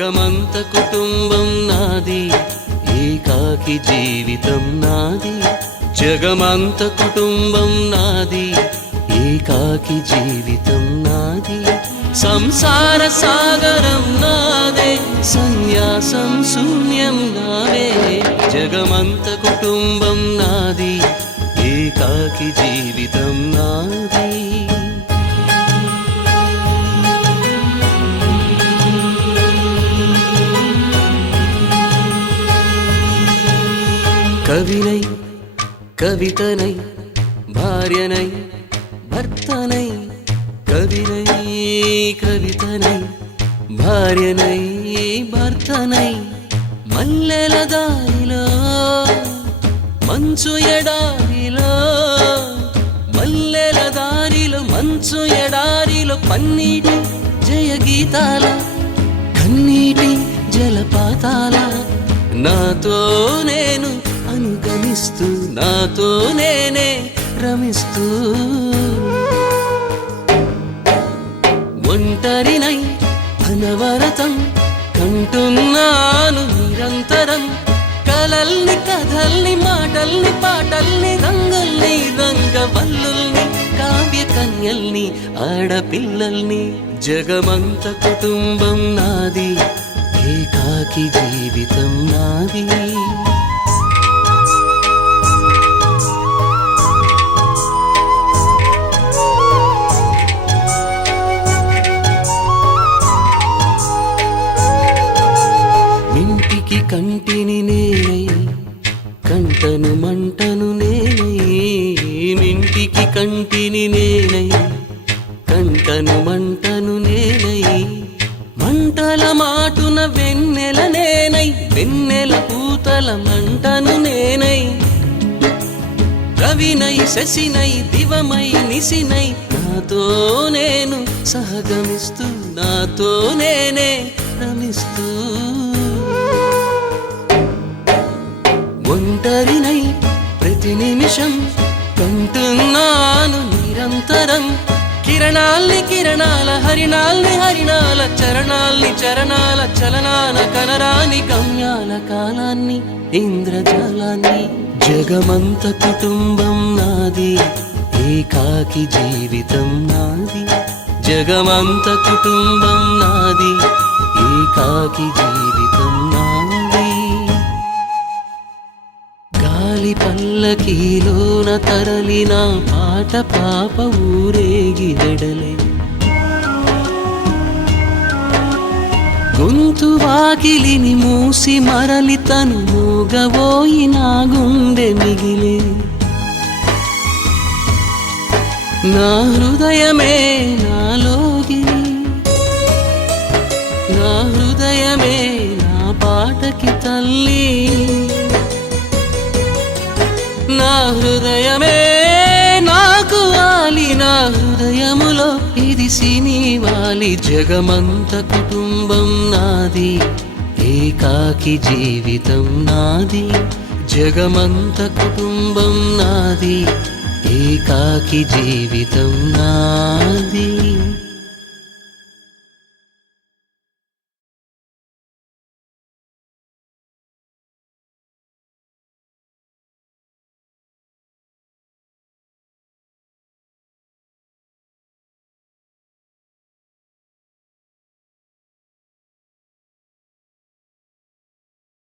జగమంత కుటుంబం నాది, ఏకాకి జీవితం నాది. జగమంత కుటుంబం నాది, ఏకాకి జీవితం నాది. సంసార సాగరం నాదే, సన్యాసం శూన్యం నావే. జగమంత కుటుంబం నాది, ఏకాకి జీవితం నాది. కవినై కవితనై భార్యనై భర్తనై, కవినై కవితనై భార్యనై భర్తనై, మల్లెల దారిలో మంచు ఎడారిలో, మల్లెల దారిలో మంచు ఎడారిలో, పన్నీటి జయగీతాల కన్నీటి జలపాతాల, నాతో నేను అనుగమిస్తూ, నాతో నేనే రమిస్తూ. ఒంటరినై అనవరతం కంటున్నాను నిరంతరం, కలల్ని కథల్ని మాటల్ని పాటల్ని, రంగుల్ని రంగవల్లుల్ని, కావ్య కన్యల్ని ఆడపిల్లల్ని. జగమంత కుటుంబం నాది, ఏకాకి జీవితం నాది. ఇంటికి కంటిని నేనై, కంటను మంటను నేనై. ఇంటికి కంటిని నేనై, కంటను మంటను నేనై. మంటల మాటున వెన్నెల నేనై, వెన్నెల పూతల మంటను నేనై. రవినై శశినై దివమై నిశినై, నాతో నేను సహగమిస్తూ, నాతో నేనే రమిస్తూ. ఒంటరినై ప్రతి నిమిషం కంటున్నాను నిరంతరం, కిరణాల్ని కిరణాల హరిణాల్ని హరిణాల, చరణాల్ని చరణాల చలనాన, కనరాని గమ్యాల కాలాన్ని ఇంద్రజాలాన్ని. జగమంత కుటుంబం నాది, ఏకాకి జీవితం నాది. జగమంత కుటుంబం నాది, ఏకాకి జీవితం నాది. గాలి పల్లకీలోన తరలిన పాట పాప ఊరేగి వెడలే, గొంతు వాకిలిని మూసి మరలి తను మూగబోయి నా గుండె మిగిలే. నా హృదయమే నాలోగిరి, నా హృదయమే నా పాటకి తల్లి. నా హృదయమే నాకు వాలి, నా హృదయములో ఇది సినివాలి. జగమంత కుటుంబం నాది, ఏకాకి జీవితం నాది. జగమంత కుటుంబం నాది, ఏకాకి జీవితం నాది.